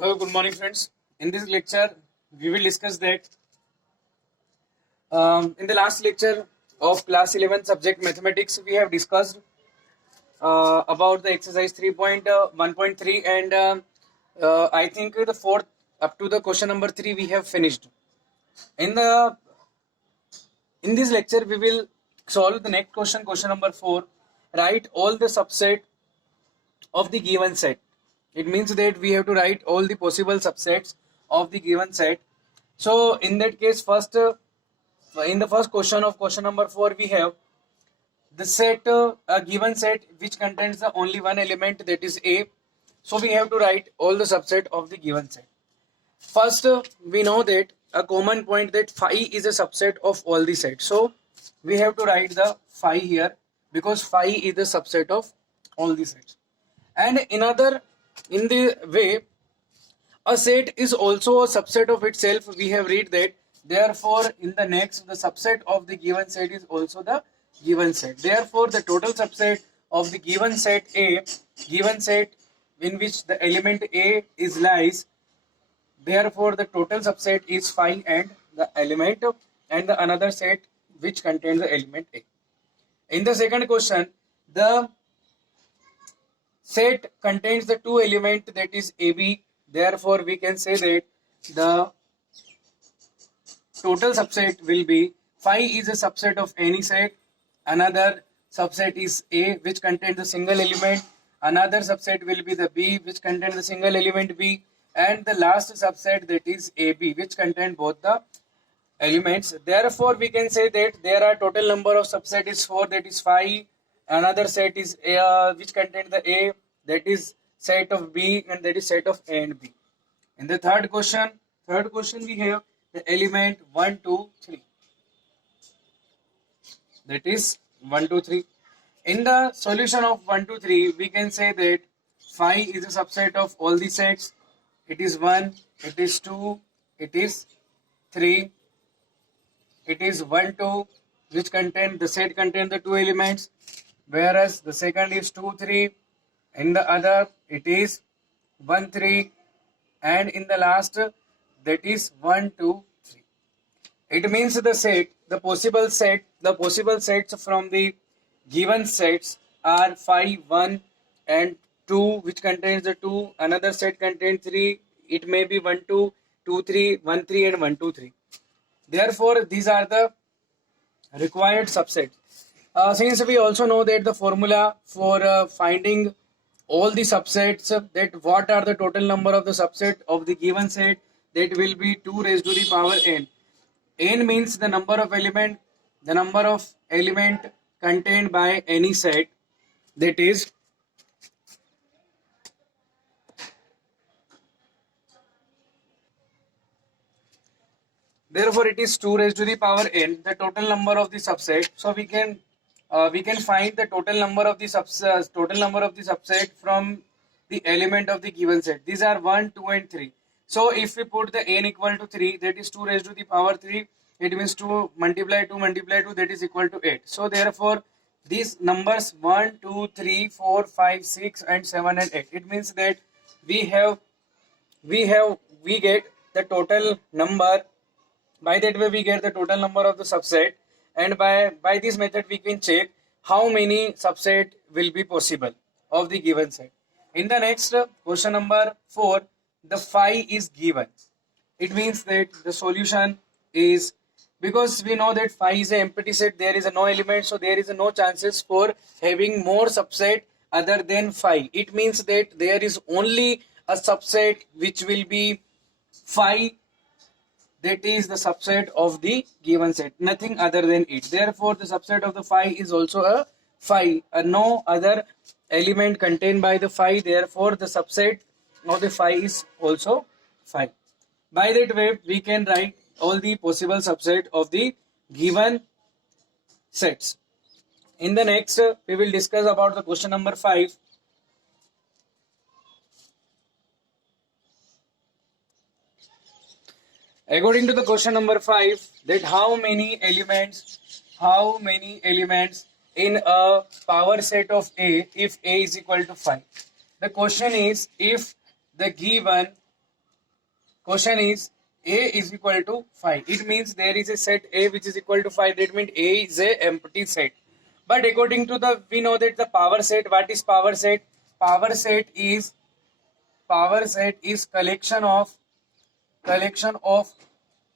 Hello, good morning, friends. In this lecture, we will discuss that in the last lecture of class 11 subject mathematics, we have discussed about the exercise 3.1.3, and I think the fourth up to the question number 3 we have finished. In this lecture, we will solve the next question, question number 4. Write all the subset of the given set. It means that we have to write all the possible subsets of the given set. So in that case, first in the first question of question number 4, we have the set, a given set which contains the only one element, that is A. So we have to write all the subset of the given set. First, we know that a common point that phi is a subset of all the sets. So we have to write the phi here because phi is the subset of all the sets. And in the way, a set is also a subset of itself. We have read that. Therefore, in the next, the subset of the given set is also the given set. Therefore, the total subset of the given set A, given set in which the element A is lies. Therefore, the total subset is phi and the element and the another set which contains the element A. In the second question, the set contains the two elements, that is AB. Therefore, we can say that the total subset will be phi is a subset of any set. Another subset is A, which contains a single element. Another subset will be the B, which contains the single element B. And the last subset, that is AB, which contains both the elements. Therefore, we can say that there are total number of subset is 4, that is phi. Another set is A, which contains the A, that is set of B, and that is set of A and B. In the third question we have the element 1, 2, 3. That is 1, 2, 3. In the solution of 1, 2, 3, we can say that phi is a subset of all the sets. It is 1, it is 2, it is 3. It is 1, 2, which contain the set contain the two elements, whereas the second is 2, 3. In the other, it is 1, 3, and in the last, that is 1, 2, 3. It means the set, the possible sets from the given sets are phi 1 and 2, which contains the 2. Another set contains 3. It may be 1, 2, 2, 3, 1, 3, and 1, 2, 3. Therefore, these are the required subsets. Since we also know that the formula for finding all the subsets, that what are the total number of the subset of the given set, that will be 2 raised to the power n. N means the number of element contained by any set, that is therefore it is 2 raised to the power n, the total number of the subset. So we can find the total number of the subset from the element of the given set. These are 1, 2, and 3. So if we put the n equal to 3, that is 2 raised to the power 3. It means 2 multiply 2 multiply 2, that is equal to 8. So therefore, these numbers 1, 2, 3, 4, 5, 6, and 7 and 8. It means that we get the total number. By that way, we get the total number of the subset, and by this method we can check how many subset will be possible of the given set. In the next question number 4, the phi is given. It means that the solution is, because we know that phi is an empty set, there is no element, so there is no chances for having more subset other than phi. It means that there is only a subset which will be phi, that is the subset of the given set, nothing other than it. Therefore, the subset of the phi is also a phi, no other element contained by the phi. Therefore, the subset of the phi is also phi. By that way, we can write all the possible subset of the given sets. In the next, we will discuss about the question number 5. According to the question number 5, that how many elements in a power set of A if A is equal to 5. The question is, if the given question is a is equal to 5. It means there is a set A which is equal to 5. That means A is a empty set. But according to the, we know that the power set, what is power set? Power set is collection of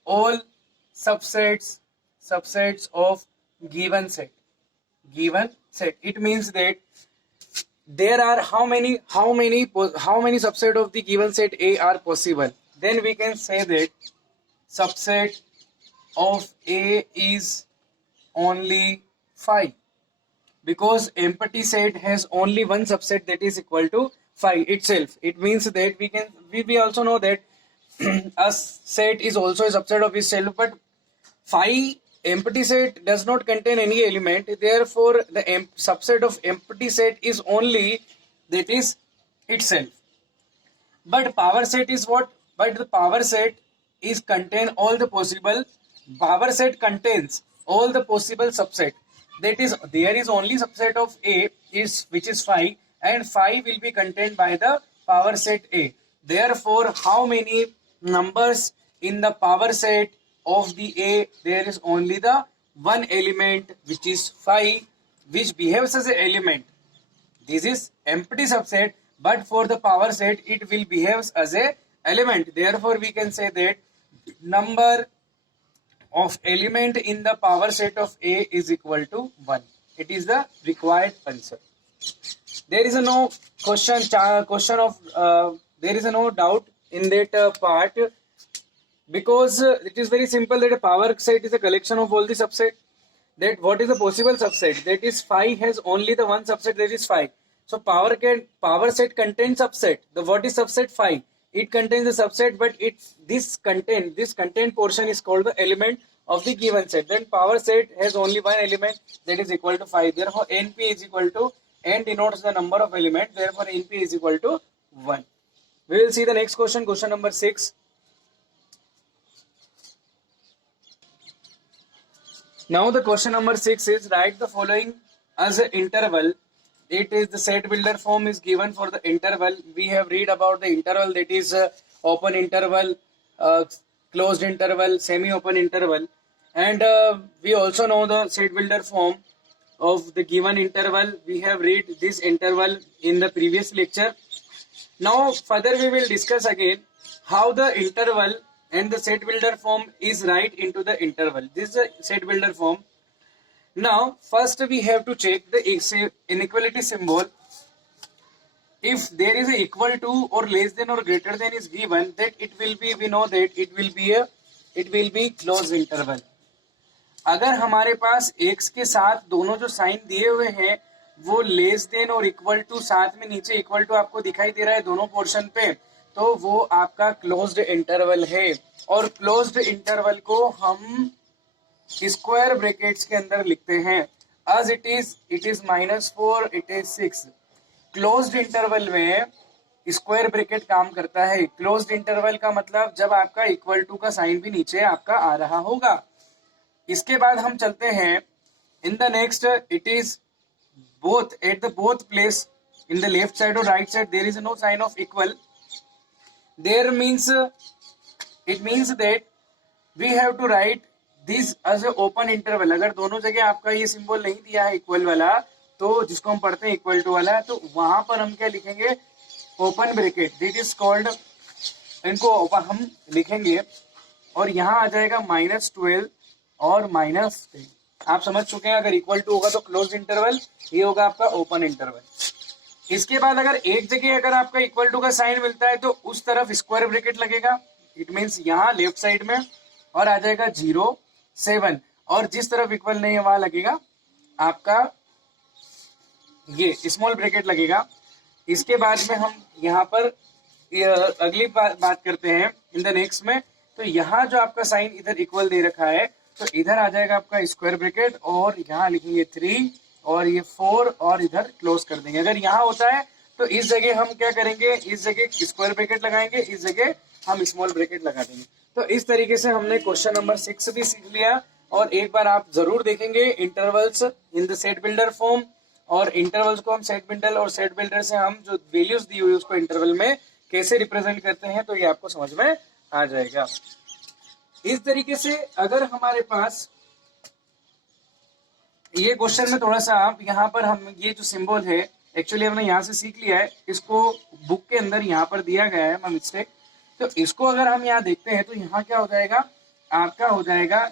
all subsets of given set. It means that there are how many subset of the given set A are possible. Then we can say that subset of A is only 5, because empty set has only one subset that is equal to 5 itself. It means that we also know that a set is also a subset of itself, but 5 empty set does not contain any element. Therefore the subset of empty set is only that is itself. But power set is what? But the power set is contains all the possible subset. That is, there is only subset of A which is 5, and 5 will be contained by the power set A. Therefore, how many numbers in the power set of the A? There is only the one element which is 5, which behaves as an element. This is empty subset, but for the power set it will behave as a element. Therefore, we can say that number of element in the power set of A is equal to 1. It is the required answer. There is no there is no doubt in that part, because it is very simple that a power set is a collection of all the subset. That what is the possible subset? That is 5 has only the one subset, that is 5. So power set contains subset. The what is subset? 5. It contains the subset, but this contained portion is called the element of the given set. Then power set has only one element, that is equal to 5. Therefore NP is equal to, N denotes the number of elements, therefore NP is equal to 1. We will see the next question number 6. Now the question number 6 is, write the following as an interval. It is the set builder form is given for the interval. We have read about the interval, that is open interval, closed interval, semi-open interval, and we also know the set builder form of the given interval. We have read this interval in the previous lecture. Now further we will discuss again how the interval and the set builder form is write into the interval. This is a set builder form. Now first we have to check the inequality symbol. If there is a equal to or less than or greater than is given, that it will be, we know that it will be closed interval. अगर हमारे पास x के साथ दोनों जो sign दिए हुए हैं वो लेस देन और इक्वल टू, साथ में नीचे इक्वल टू आपको दिखाई दे रहा है दोनों पोर्शन पे, तो वो आपका क्लोज्ड इंटरवल है. और क्लोज्ड इंटरवल को हम स्क्वायर ब्रैकेट्स के अंदर लिखते हैं as it is -4, it is 6. Closed interval में स्क्वायर ब्रैकेट काम करता है. क्लोज्ड इंटरवल का मतलब जब आपका इक्वल टू का साइन भी नीचे आपका आ रहा होगा. इसके बाद हम चलते हैं in the next. It is both at the both place in the left side और right side there is no sign of equal. There means it means that we have to write this as a open interval. अगर दोनों जगह आपका ये symbol नहीं दिया है equal वाला, तो जिसको हम पढ़ते हैं इक्वल टू वाला, तो वहां पर हम क्या लिखेंगे? Open bracket. This is called, इनको हम लिखेंगे और यहाँ आ जाएगा -12 और -10. आप समझ चुके हैं. अगर इक्वल टू होगा तो क्लोज इंटरवल, ये होगा आपका ओपन इंटरवल. इसके बाद अगर एक जगह अगर आपका इक्वल टू का साइन मिलता है तो उस तरफ स्क्वायर ब्रैकेट लगेगा. इट मीन्स यहाँ लेफ्ट साइड में, और आ जाएगा 0, 7. और जिस तरफ इक्वल नहीं है वहां लगेगा आपका ये स्मॉल ब्रैकेट लगेगा. इसके बाद में हम यहाँ पर अगली बात करते हैं इन द नेक्स्ट में. तो यहाँ जो आपका साइन इधर इक्वल दे रखा है, तो इधर आ जाएगा आपका स्क्वायर ब्रैकेट और यहाँ लिखेंगे 3 और ये 4 और इधर क्लोज कर देंगे. अगर यहाँ होता है तो इस जगह हम क्या करेंगे? इस जगह स्क्वायर ब्रैकेट लगाएंगे, इस जगह हम स्मॉल ब्रैकेट लगा देंगे. तो इस तरीके से हमने क्वेश्चन नंबर 6 भी सीख लिया. और एक बार आप जरूर देखेंगे intervals in the set builder form, और इंटरवल्स को हम सेट बिल्डर और सेट बिल्डर से हम जो वैल्यूज दी हुई उसको इंटरवल में कैसे रिप्रेजेंट करते हैं, तो ये आपको समझ में आ जाएगा। इस तरीके से अगर हमारे पास ये क्वेश्चन में थोड़ा सा आप यहाँ पर हम ये जो सिंबल है एक्चुअली हमने यहाँ से सीख लिया है, इसको बुक के अंदर यहाँ पर दिया गया है मिस्टेक। तो इसको अगर हम यहाँ देखते हैं तो यहाँ क्या हो जाएगा, आपका हो जाएगा,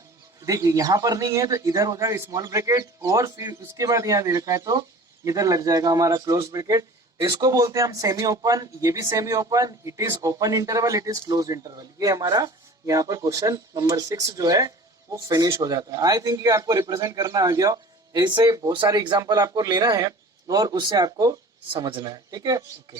देखिए यहाँ पर नहीं है तो इधर हो जाएगा स्मॉल ब्रैकेट, और फिर उसके बाद यहाँ दे रखा है तो इधर लग जाएगा हमारा क्लोज ब्रैकेट। इसको बोलते हैं हम सेमी ओपन, ये भी semi open, it is open interval, it is close interval. ये हमारा यहाँ पर क्वेश्चन नंबर 6 जो है वो फिनिश हो जाता है। आई थिंक ये आपको रिप्रेजेंट करना आ गया। ऐसे बहुत सारे एग्जाम्पल आपको लेना है और उससे आपको समझना है, ठीक है, ओके।